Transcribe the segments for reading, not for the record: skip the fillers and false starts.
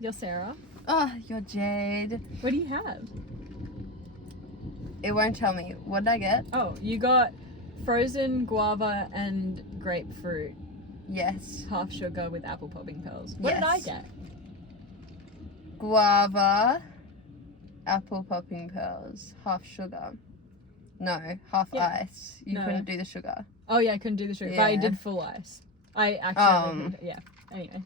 You're Sarah. Oh, you're Jade. What do you have? It won't tell me. What did I get? Oh, you got frozen guava and grapefruit, Yes. half sugar with apple popping pearls. What did I Yes. get? Guava, apple popping pearls, half sugar. No, half Yeah. ice. You No. couldn't do the sugar. Oh yeah, I couldn't do the sugar, but I Yeah. did full ice. I actually Um. yeah. Anyway.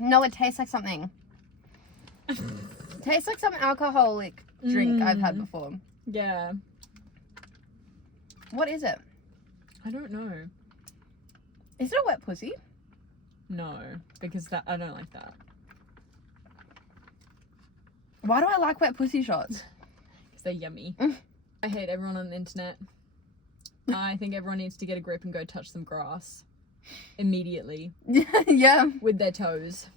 No, it tastes like something. Tastes like some alcoholic drink I've had before. Yeah. What is it? I don't know. Is it a wet pussy? No, because that I don't like that. Why do I like wet pussy shots? Because they're yummy. Mm. I hate everyone on the internet. I think everyone needs to get a grip and go touch some grass immediately Yeah. with their toes.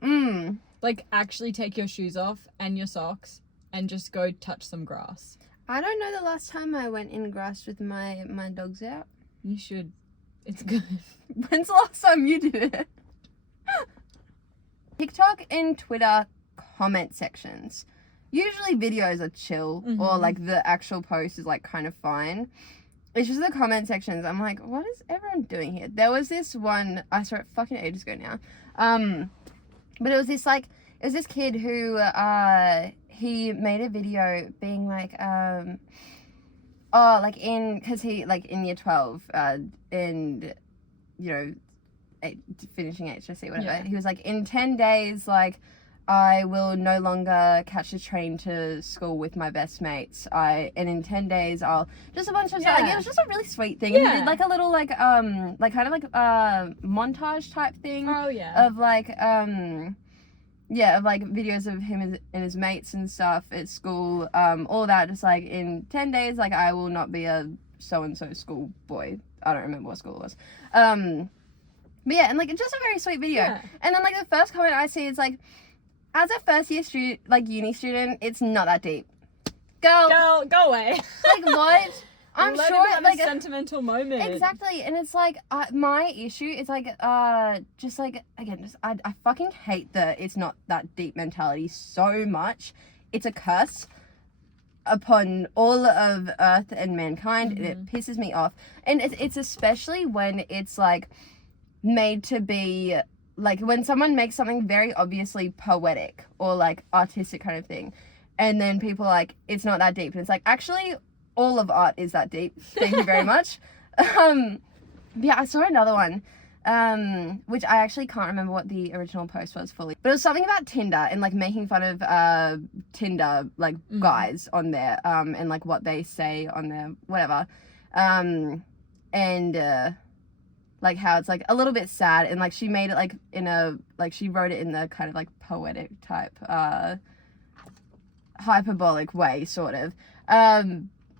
Mm. Like, actually take your shoes off and your socks and just go touch some grass. I don't know the last time I went in grass with my dogs out. You should. It's good. When's the last time you did it? TikTok and Twitter comment sections. Usually videos are chill or like the actual post is like kind of fine. It's just the comment sections. I'm like, what is everyone doing here? There was this one, I saw it fucking ages ago now. But it was this kid who he made a video being like because he like in year 12 and you know finishing HSC whatever, Yeah. he was like, in 10 days like I will no longer catch a train to school with my best mates. And in 10 days I'll just a bunch of stuff. Like, it was just a really sweet thing. And he did like a little like kind of like montage type thing Oh, yeah. of like of like videos of him and his mates and stuff at school, all that, just like in 10 days like I will not be a so-and-so school boy. I don't remember what school it was. But yeah, and like it's just a very sweet video. Yeah. And then like the first comment I see is like, as a first year student, like uni student, it's not that deep. Girl, Go away. like what? I'm Let sure him have like a sentimental moment. exactly, and it's like my issue is like just like again, just I fucking hate the it's not that deep mentality so much. It's a curse upon all of Earth and mankind, and it pisses me off. And it's especially when it's like made to be like when someone makes something very obviously poetic or like artistic kind of thing, and then people are like, it's not that deep, and it's like, actually all of art is that deep. Thank you very much. Yeah, I saw another one, which I actually can't remember what the original post was fully, but it was something about Tinder and like making fun of Tinder like guys on there, and like what they say on there, whatever, and like how it's like a little bit sad, and like she made it like in a like she wrote it in the kind of like poetic type hyperbolic way sort of.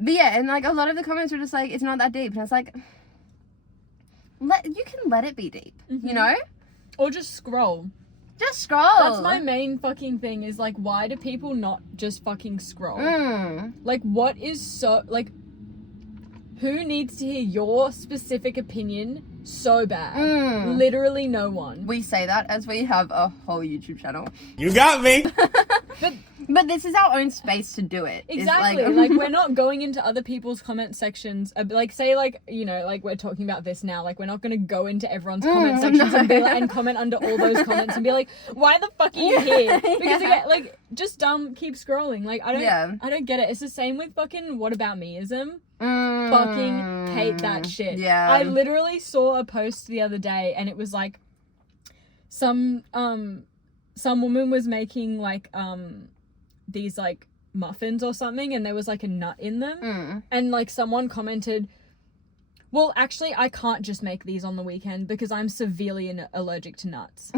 But yeah, and like a lot of the comments were just like, it's not that deep, and I was like, you can let it be deep, you know? Or just scroll. Just scroll. That's my main fucking thing is like, why do people not just fucking scroll? Like, what is so, like, who needs to hear your specific opinion so bad? Literally no one. We say that as we have a whole YouTube channel. You got me. But this is our own space to do it. It's Exactly. Like, we're not going into other people's comment sections. Like, say, like, you know, like, we're talking about this now. Like, we're not going to go into everyone's comment sections and be like, and comment under all those comments and be like, why the fuck are you here? Because, again, like, just keep scrolling. Like, I don't get it. It's the same with fucking what about meism. Fucking hate that shit. Yeah. I literally saw a post the other day and it was like, some woman was making, like, these like muffins or something, and there was like a nut in them, and like someone commented, well, actually I can't just make these on the weekend because I'm severely allergic to nuts.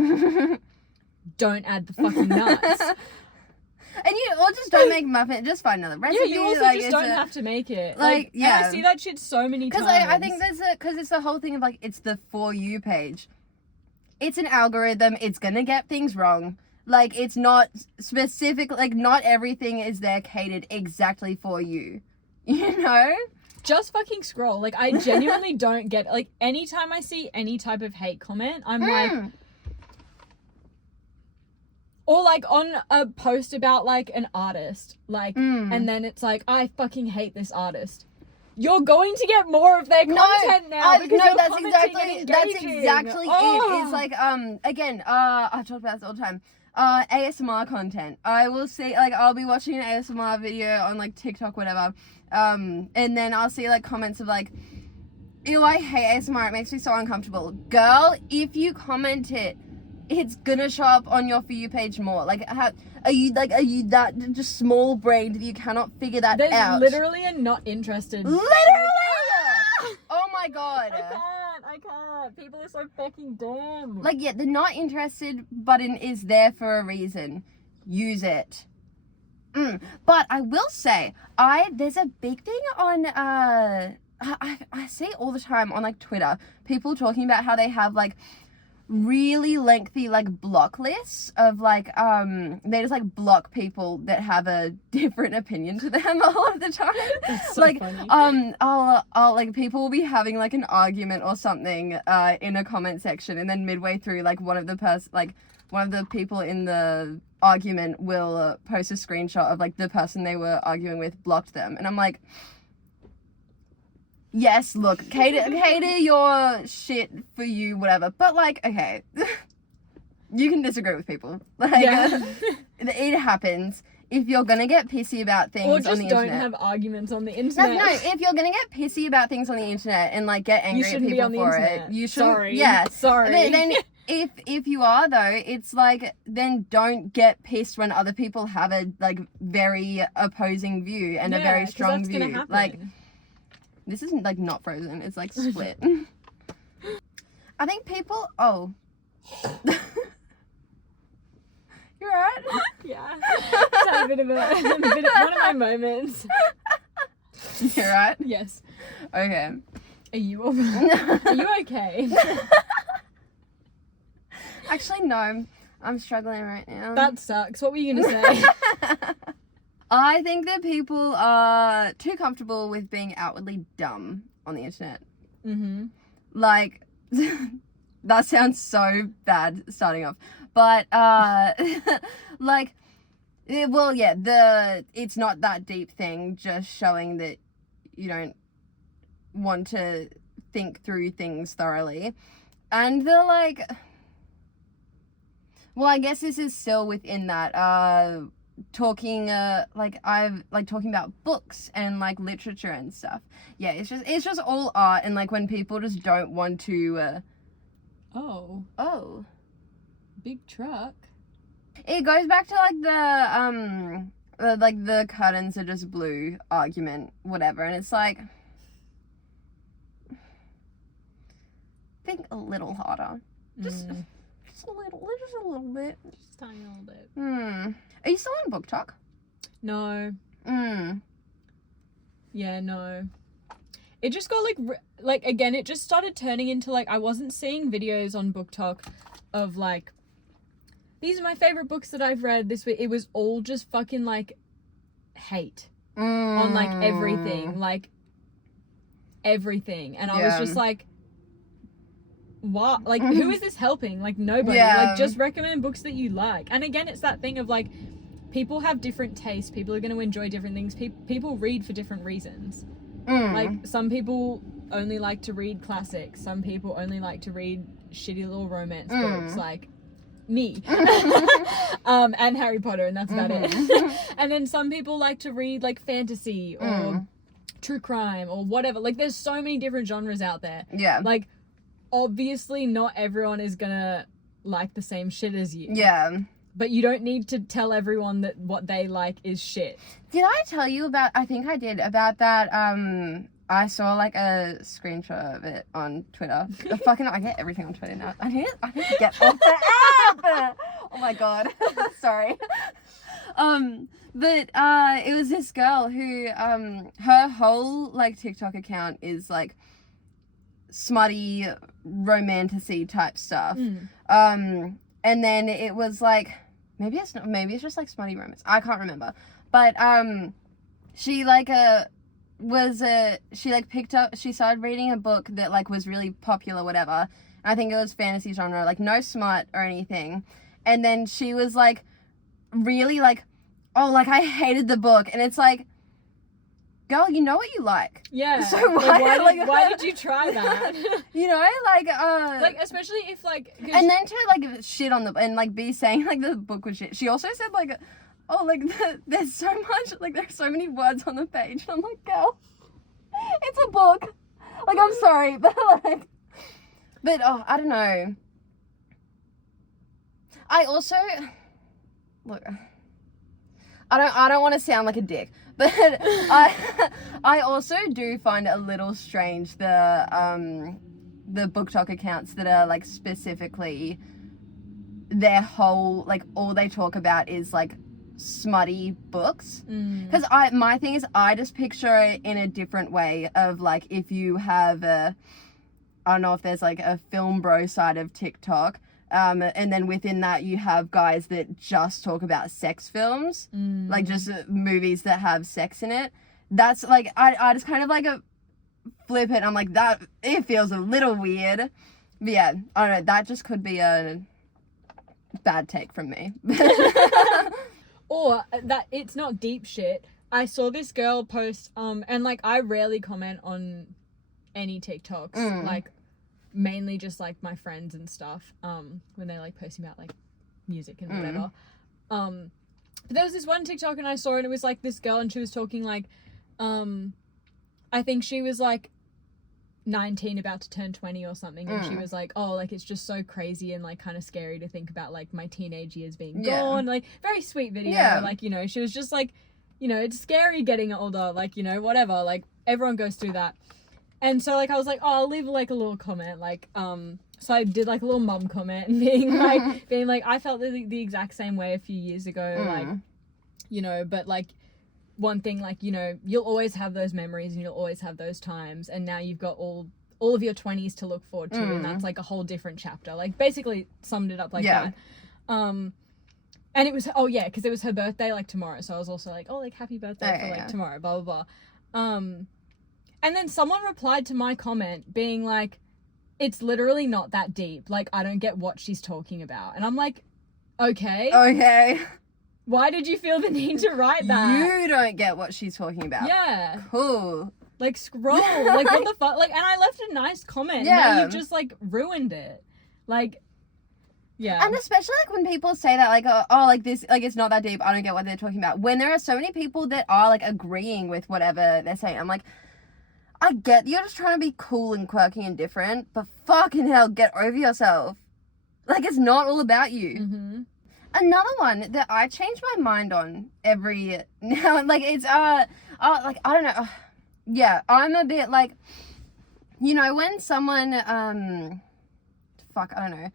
Don't add the fucking nuts. And you or just don't make muffin, just find another recipe. Yeah, you also like, just don't have to make it. like, and yeah. I see that shit so many times. Because I think because it's the whole thing of like, it's the For You page. It's an algorithm. It's gonna get things wrong. Like, it's not specific. Like, not everything is there catered exactly for you. You know? just fucking scroll. Like, I genuinely don't get, like, anytime I see any type of hate comment, I'm like, or like on a post about like an artist, like, and then it's like, I fucking hate this artist. You're going to get more of their content now because you're commenting and that's engaging. exactly Oh. it. It's like again, I've talked about this all the time. ASMR content. I will see, like, I'll be watching an ASMR video on like TikTok, whatever, and then I'll see like comments of like, ew, I hate ASMR, it makes me so uncomfortable. Girl, if you comment it, it's gonna show up on your For You page more. Like, are you that just small brained that you cannot figure that There's out? literally a not interested. Literally! Like, Oh my god. I can't. People are so fucking dumb. Like, yeah, the not interested button is there for a reason. Use it. But I will say, there's a big thing on, I see all the time on, like, Twitter, people talking about how they have, like, really lengthy, like, block lists of, like, they just, like, block people that have a different opinion to them all of the time. That's so like, funny. I'll, like, people will be having, like, an argument or something, in a comment section, and then midway through, like, one of the people in the argument will post a screenshot of, like, the person they were arguing with blocked them, and I'm like, yes, look, cater your shit for you, whatever. But, like, okay, you can disagree with people. Like, it happens. If you're gonna get pissy about things or on the just internet, don't have arguments on the internet. no, if you're gonna get pissy about things on the internet and, like, get angry at people for it, you shouldn't. Sorry. Yeah, Sorry. Then if you are though, it's like, then don't get pissed when other people have a, like, very opposing view and a very strong 'cause that's gonna view. happen. Like, this isn't, like, not Frozen. It's, like, split. I think people... Oh. You're right. Yeah. It's had a bit of one of my moments. You're right. Yes. Okay. Are you alright? Are you okay? Actually, no. I'm struggling right now. That sucks. What were you gonna say? I think that people are too comfortable with being outwardly dumb on the internet. Mm-hmm. Like, that sounds so bad starting off. But, like, well, yeah, it's not that deep thing, just showing that you don't want to think through things thoroughly. And the, like, well, I guess this is still within that, talking talking about books and, like, literature and stuff. Yeah, it's just all art, and, like, when people just don't want to Oh. Big truck. It goes back to, like, the curtains are just blue argument, whatever, and it's like, think a little harder. Just a little bit. Just a tiny little bit. Are you still on Book Talk? No. Yeah, no. It just got like again, it just started turning into, like, I wasn't seeing videos on Book Talk of, like, these are my favorite books that I've read this week. It was all just fucking, like, hate on, like, everything. Like, everything. And I was just like, what? Like, who is this helping? Like, nobody. Yeah. Like, just recommend books that you like. And again, it's that thing of, like, people have different tastes. People are going to enjoy different things. People read for different reasons. Like, some people only like to read classics. Some people only like to read shitty little romance books, like me. And Harry Potter, and that's about it. And then some people like to read, like, fantasy or true crime or whatever. Like, there's so many different genres out there. Yeah. Like, obviously not everyone is gonna like the same shit as you. Yeah. But you don't need to tell everyone that what they like is shit. Did I tell you about, I think I did, about that, I saw, like, a screenshot of it on Twitter. I get everything on Twitter now. I need to get off the app! Oh my god. Sorry. But, it was this girl who, her whole, like, TikTok account is, like, smutty, romantasy type stuff. And then it was, like, maybe it's just, like, smutty romance. I can't remember. But, she, like, was she like she started reading a book that like was really popular, whatever. And I think it was fantasy genre, like no smut or anything. And then she was like really like, oh, like I hated the book, and it's like, girl, you know what you like. Yeah. So why did you try that? You know, like, especially if like, and then to like shit on the and like be saying like the book was shit. She also said like, oh, like there's so much, like there's so many words on the page. And I'm like, girl, it's a book. Like, I'm sorry, but like, but oh, I don't know. I also look. I don't want to sound like a dick, but I also do find it a little strange the BookTok accounts that are like specifically their whole like all they talk about is like smutty books. Because my thing is I just picture it in a different way of like if you have I don't know if there's like a film bro side of TikTok. And then within that, you have guys that just talk about sex films, like just movies that have sex in it. That's like, I just kind of like flip it. I'm like, that, it feels a little weird. But yeah, I don't know, that just could be a bad take from me. Or that it's not deep shit. I saw this girl post, and like I rarely comment on any TikToks, like, mainly just like my friends and stuff when they like posting about like music and whatever. But there was this one TikTok and I saw it and it was like this girl and she was talking like I think she was like 19 about to turn 20 or something, and she was like, oh, like it's just so crazy and like kind of scary to think about like my teenage years being gone. Like very sweet video. Like, you know, she was just like, you know, it's scary getting older, like, you know, whatever, like everyone goes through that. And so, like, I was like, oh, I'll leave, like, a little comment, like, so I did, like, a little mum comment, being like, I felt the exact same way a few years ago, like, you know, but, like, one thing, like, you know, you'll always have those memories and you'll always have those times, and now you've got all of your 20s to look forward to, and that's, like, a whole different chapter, like, basically summed it up like that. And it was, oh, yeah, because it was her birthday, like, tomorrow, so I was also like, oh, like, happy birthday for, like, tomorrow, blah, blah, blah. And then someone replied to my comment being like, it's literally not that deep. Like, I don't get what she's talking about. And I'm like, okay. Why did you feel the need to write that? You don't get what she's talking about. Yeah. Cool. Like, scroll. Like, what the fuck? Like, and I left a nice comment. Yeah. And now you've just, like, ruined it. Like, yeah. And especially, like, when people say that, like, oh, like, this, like, it's not that deep. I don't get what they're talking about. When there are so many people that are, like, agreeing with whatever they're saying. I'm like, I get you're just trying to be cool and quirky and different, but fucking hell, get over yourself. Like, it's not all about you. Another one that I change my mind on every now, like, it's, like, I don't know. Yeah, I'm a bit, like, you know, when someone, I don't know.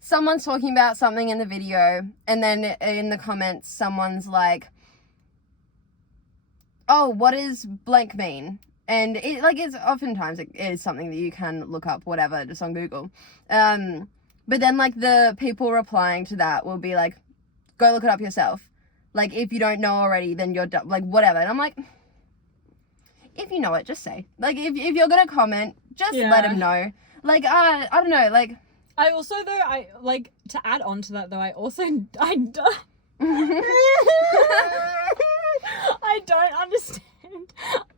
Someone's talking about something in the video, and then in the comments, someone's like, oh, what does blank mean? And it, like, it's oftentimes it is something that you can look up, whatever, just on Google. But then, like, the people replying to that will be like, go look it up yourself. Like, if you don't know already, then you're dumb. Like, whatever. And I'm like, if you know it, just say. Like, if you're gonna comment, just let them know. Like, I don't know, like. I also, though, I, like, to add on to that, though, I don't understand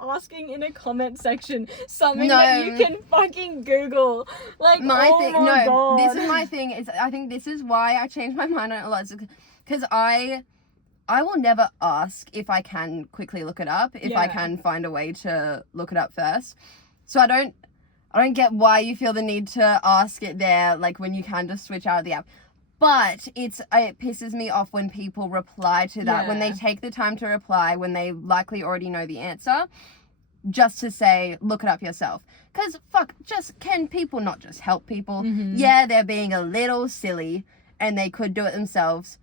asking in a comment section something that you can fucking Google. Like, God. This is my thing. I think this is why I changed my mind on it a lot. Because I will never ask if I can quickly look it up, if I can find a way to look it up first. So I don't get why you feel the need to ask it there, like, when you can just switch out of the app. But it pisses me off when people reply to that, when they take the time to reply, when they likely already know the answer, just to say, look it up yourself. Because, can people not just help people? Yeah, they're being a little silly, and they could do it themselves.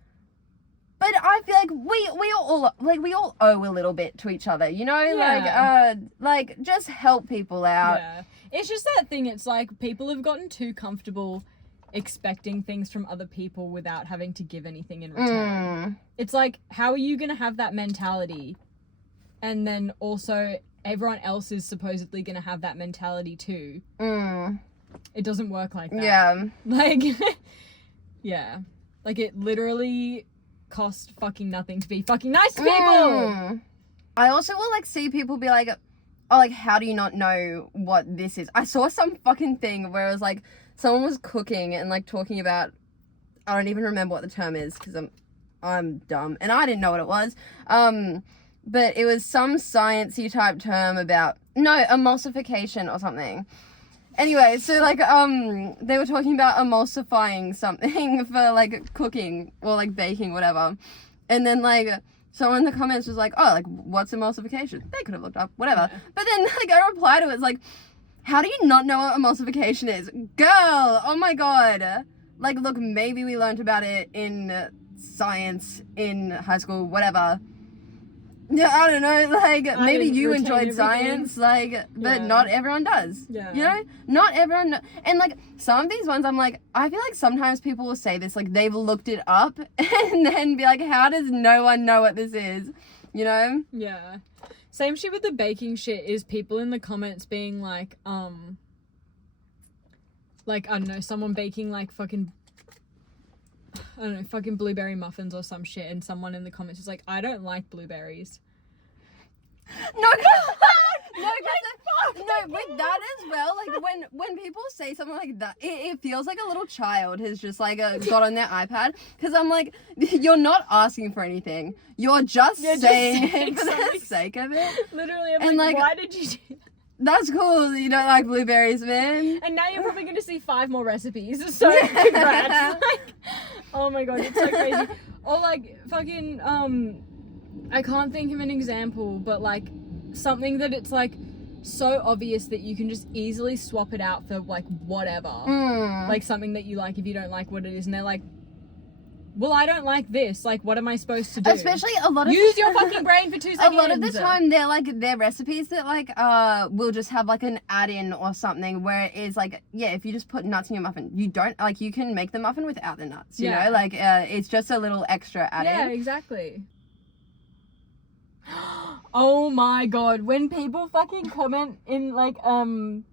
But I feel like we all owe a little bit to each other, you know? Like, just help people out. Yeah. It's just that thing, it's like, people have gotten too comfortable expecting things from other people without having to give anything in return. It's like, how are you gonna have that mentality and then also everyone else is supposedly gonna have that mentality too. Mm. It doesn't work like that. Yeah. Like, yeah. Like, it literally cost fucking nothing to be fucking nice to people. Mm. I also will, like, see people be like, oh, like, how do you not know what this is? I saw some fucking thing where it was, like, someone was cooking and, like, talking about, I don't even remember what the term is, because I'm dumb, and I didn't know what it was, but it was some sciencey type term about, no, emulsification or something. Anyway, so, like, they were talking about emulsifying something for, like, cooking or, like, baking, whatever. And then, like, someone in the comments was like, oh, like, what's emulsification? They could have looked up, whatever. Yeah. But then, like, I replied to it, like, how do you not know what emulsification is? Girl, oh my god. Like, look, maybe we learned about it in science in high school, whatever. Yeah, I don't know, like, maybe didn't you retain enjoyed everything. science, like, but Yeah. not everyone does. Yeah. You know? Not everyone, and, like, some of these ones, I'm like, I feel like sometimes people will say this, like, they've looked it up, and then be like, how does no one know what this is? You know? Yeah. Same shit with the baking shit is people in the comments being like, I don't know, someone baking like fucking, I don't know, fucking blueberry muffins or some shit, and someone in the comments is like, I don't like blueberries. No, with that as well, like, when people say something like that, it feels like a little child has just, like, got on their iPad, because I'm like, you're not asking for anything, you're just saying it for the something. sake of it. Literally, I'm And, like, like, why did you do that? That's cool, you don't like blueberries, man. And now you're probably going to see 5 more recipes, so congrats. Like, oh my god, it's so crazy. Or like, fucking, I can't think of an example, but like, something that it's like, so obvious that you can just easily swap it out for like whatever. Like something that you like if you don't like what it is, and they're like, well, I don't like this, like what am I supposed to do? Especially a lot of use your fucking brain for 2 a seconds. lot of the time they're like, they're recipes that like will just have like an add-in or something where it is like, yeah, if you just put nuts in your muffin, you don't, like, you can make the muffin without the nuts, you know, like it's just a little extra add-in. Yeah, exactly. Oh my god, when people fucking comment in like when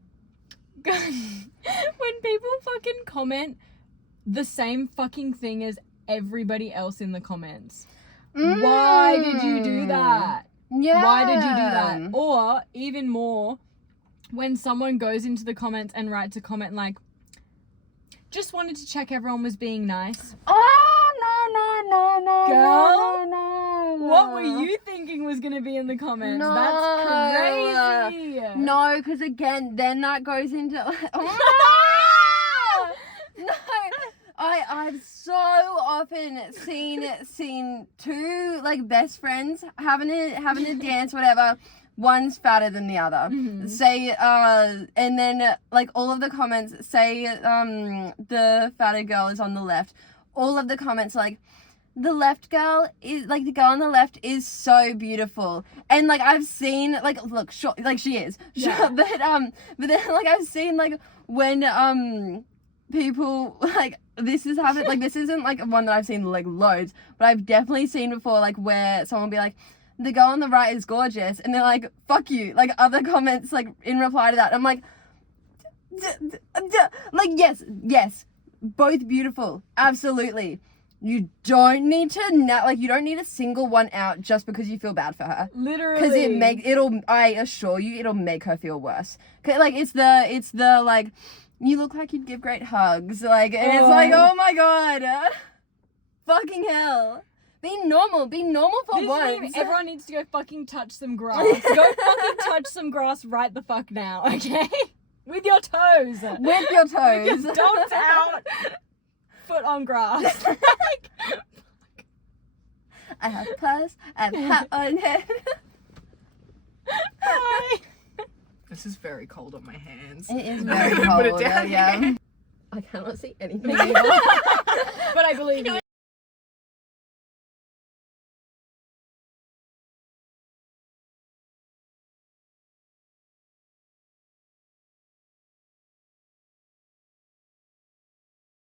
people fucking comment the same fucking thing as everybody else in the comments. Why did you do that? Yeah. Why did you do that? Or even more, when someone goes into the comments and writes a comment like, just wanted to check everyone was being nice. Oh, no. Girl, no. What were you thinking was gonna be in the comments? No. That's crazy. No, because again, then that goes into. No, I've so often seen 2 like best friends having a dance, whatever. One's fatter than the other. Say, and then like all of the comments say, the fatter girl is on the left. All of the comments like, the left girl is like, the girl on the left is so beautiful, and like I've seen like, look, sure, like she is, sure, Yeah. but then like I've seen like when people like, this is happened, like this isn't like one that I've seen like loads, but I've definitely seen before, like where someone will be like, the girl on the right is gorgeous, and they're like, fuck you, like other comments like in reply to that, I'm like, like yes, both beautiful, absolutely. You don't need to you don't need to single one out just because you feel bad for her. Literally. Because I assure you, it'll make her feel worse. 'Cause, like, it's the like, you look like you'd give great hugs, like, and it's like, oh my god, fucking hell. Be normal for This once. meme, everyone needs to go fucking touch some grass. Go fucking touch some grass right the fuck now, okay? With your toes. With your toes. With your dogs out. Foot on grass. I have purse, I have hat on head. Bye. This is very cold on my hands. It is very Put it cold, down. yeah. I cannot see anything. But I believe you.